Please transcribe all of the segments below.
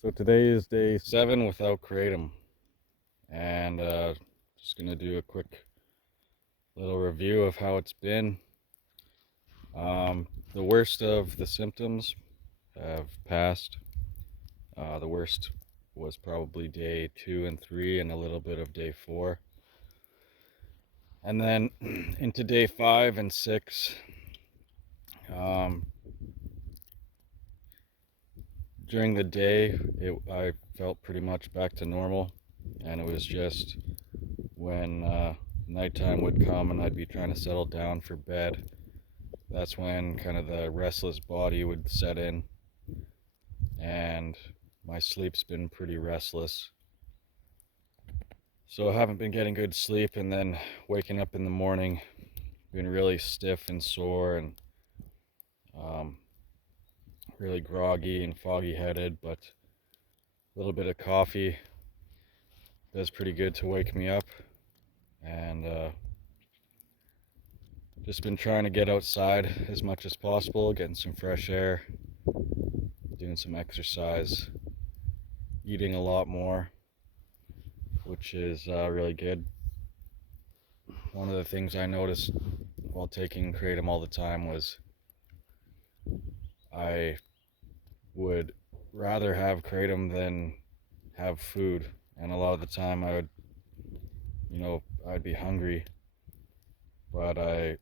So today is day 7 without kratom, and just gonna do a quick little review of how it's been. The worst of the symptoms have passed. The worst was probably day 2 and 3, and a little bit of day 4, and then into day 5 and 6. Um, During the day, I felt pretty much back to normal, and it was just when nighttime would come and I'd be trying to settle down for bed. That's when kind of the restless body would set in, and my sleep's been pretty restless. So I haven't been getting good sleep, and then waking up in the morning being really stiff and sore, and um, really groggy and foggy headed, but a little bit of coffee does pretty good to wake me up. And just been trying to get outside as much as possible, getting some fresh air, doing some exercise, eating a lot more, which is really good. One of the things I noticed while taking kratom all the time was I would rather have kratom than have food, and a lot of the time I'd be hungry, but I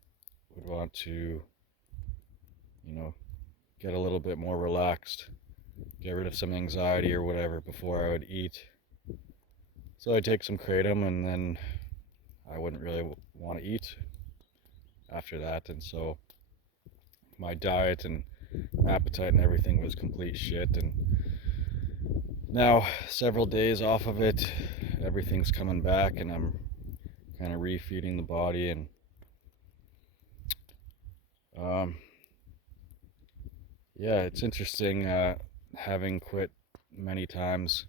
would want to, you know, get a little bit more relaxed, get rid of some anxiety or whatever before I would eat. So I'd take some kratom, and then I wouldn't really want to eat after that, and so my diet and appetite and everything was complete shit. And now, several days off of it, everything's coming back, and I'm kind of refeeding the body. And um, yeah, it's interesting, having quit many times,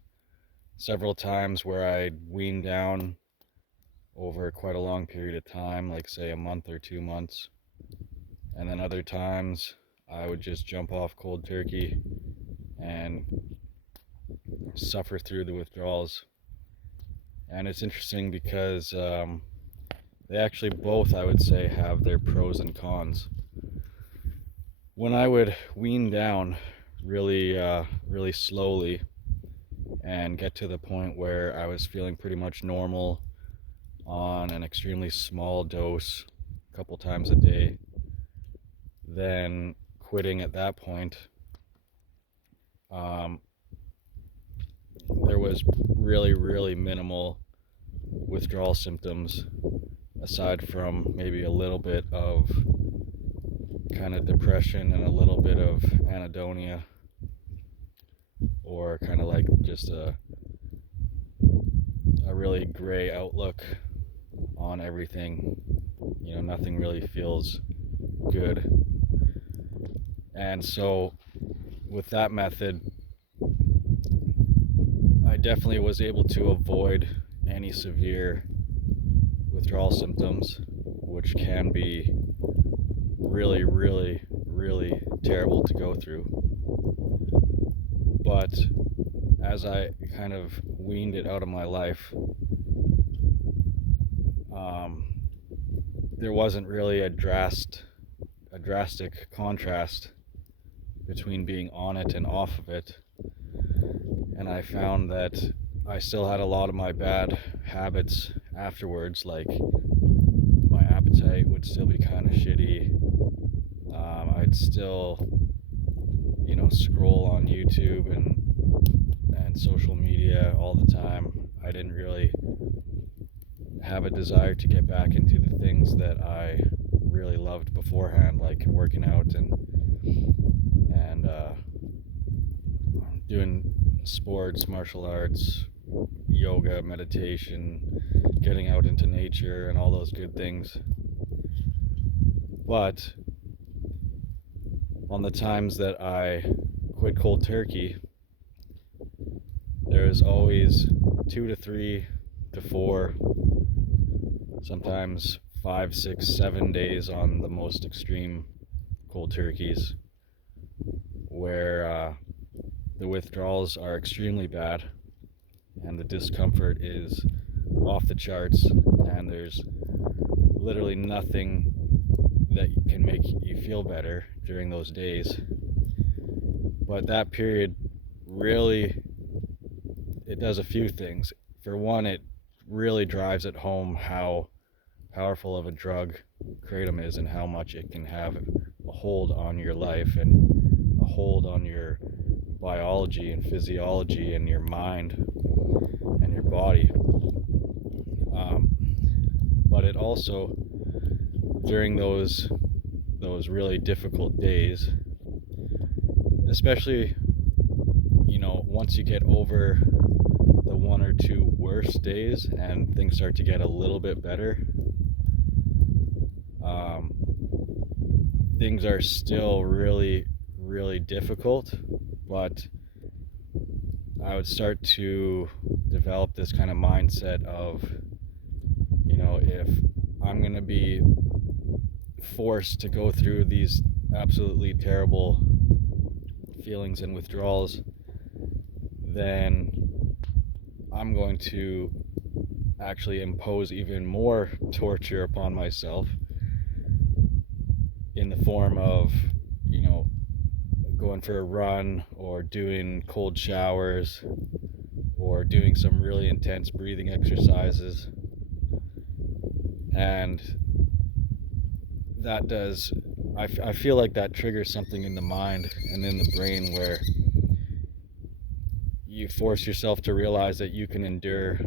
several times where I'd wean down over quite a long period of time, like say a month or 2 months, and then other times I would just jump off cold turkey and suffer through the withdrawals. And it's interesting because they actually both, I would say, have their pros and cons. When I would wean down really slowly and get to the point where I was feeling pretty much normal on an extremely small dose a couple times a day, then quitting at that point, um, there was really minimal withdrawal symptoms, aside from maybe a little bit of kind of depression and a little bit of anhedonia, or kind of like just a really gray outlook on everything. Nothing really feels good. And so with that method, I definitely was able to avoid any severe withdrawal symptoms, which can be really terrible to go through. But as I kind of weaned it out of my life, there wasn't really a drastic contrast between being on it and off of it. And I found that I still had a lot of my bad habits afterwards, like my appetite would still be kind of shitty. I'd still, scroll on YouTube and social media all the time. I didn't really have a desire to get back into the things that I really loved beforehand, like working out and doing sports, martial arts, yoga, meditation, getting out into nature, and all those good things. But on the times that I quit cold turkey, there's always 2 to 3 to 4, sometimes 5, 6, 7 days on the most extreme cold turkeys, where the the withdrawals are extremely bad, and the discomfort is off the charts, and there's literally nothing that can make you feel better during those days. But that period really, it does a few things. For one, it really drives it home how powerful of a drug kratom is and how much it can have a hold on your life and a hold on your biology and physiology and your mind and your body. But it also, during those really difficult days, especially, once you get over the one or two worst days and things start to get a little bit better, things are still really, really difficult, but I would start to develop this kind of mindset of, if I'm going to be forced to go through these absolutely terrible feelings and withdrawals, then I'm going to actually impose even more torture upon myself in the form of, going for a run or doing cold showers or doing some really intense breathing exercises. And that does, I feel like that triggers something in the mind and in the brain where you force yourself to realize that you can endure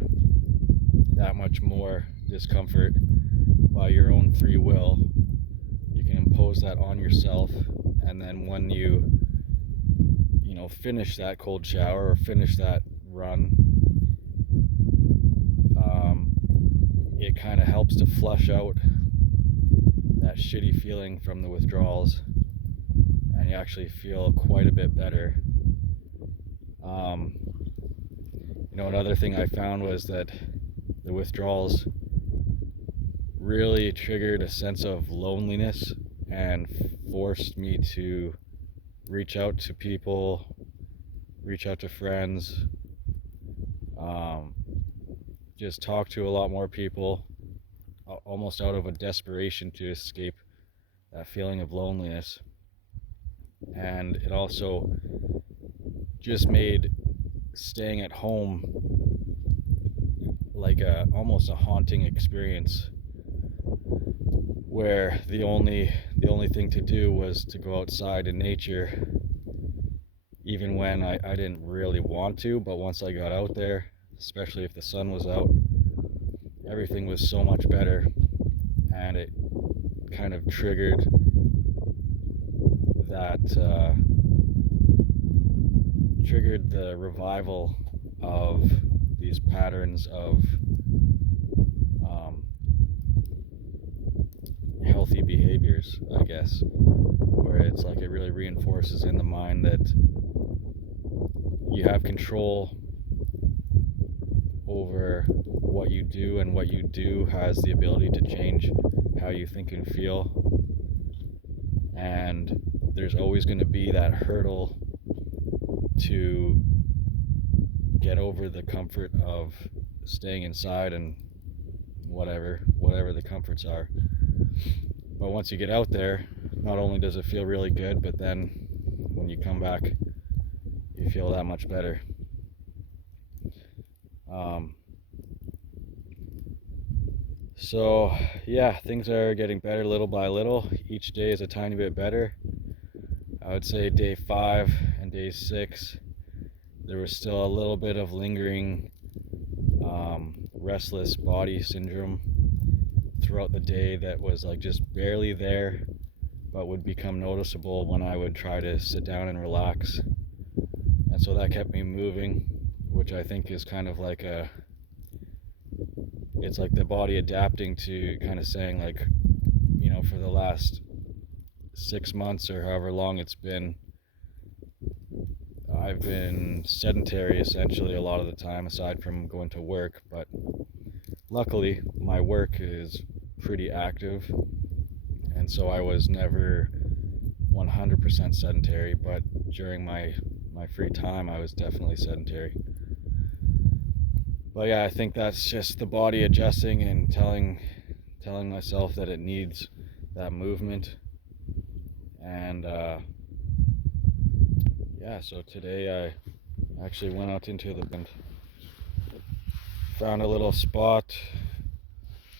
that much more discomfort by your own free will. You can impose that on yourself, and then when you finish that cold shower or finish that run, it kind of helps to flush out that shitty feeling from the withdrawals, and you actually feel quite a bit better. Another thing I found was that the withdrawals really triggered a sense of loneliness and forced me to reach out to people, reach out to friends, just talk to a lot more people, almost out of a desperation to escape that feeling of loneliness. And it also just made staying at home like almost a haunting experience, where the only thing to do was to go outside in nature, even when I didn't really want to. But once I got out there, especially if the sun was out, everything was so much better, and it kind of triggered the revival of these patterns of healthy behaviors, I guess, where it's like it really reinforces in the mind that you have control over what you do, and what you do has the ability to change how you think and feel. And there's always going to be that hurdle to get over the comfort of staying inside and whatever the comforts are. But once you get out there, not only does it feel really good, but then when you come back, you feel that much better. So yeah, things are getting better little by little. Each day is a tiny bit better. I would say day 5 and day 6, there was still a little bit of lingering restless body syndrome throughout the day that was like just barely there, but would become noticeable when I would try to sit down and relax. And so that kept me moving, which I think is kind of like it's like the body adapting to kind of saying, like, for the last 6 months or however long it's been, I've been sedentary essentially a lot of the time, aside from going to work. But luckily my work is pretty active, and so I was never 100% sedentary. But during my my free time, I was definitely sedentary. But yeah, I think that's just the body adjusting and telling myself that it needs that movement. And yeah, so today I actually went out into the and found a little spot,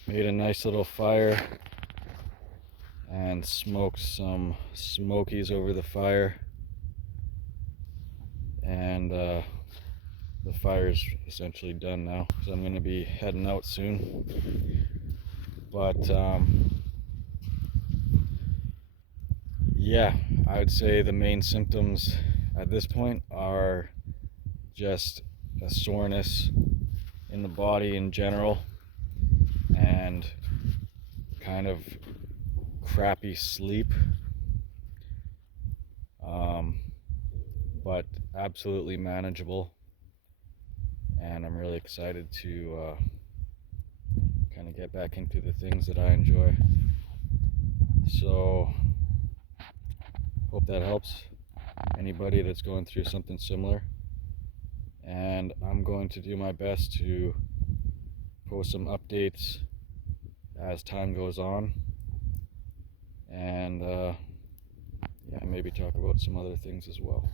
made a nice little fire, and smoked some smokies over the fire. And the fire's essentially done now, so I'm going to be heading out soon. But yeah, I would say the main symptoms at this point are just a soreness in the body in general and kind of crappy sleep, but absolutely manageable. And I'm really excited to kind of get back into the things that I enjoy. So hope that helps anybody that's going through something similar. And I'm going to do my best to post some updates as time goes on, and yeah, maybe talk about some other things as well.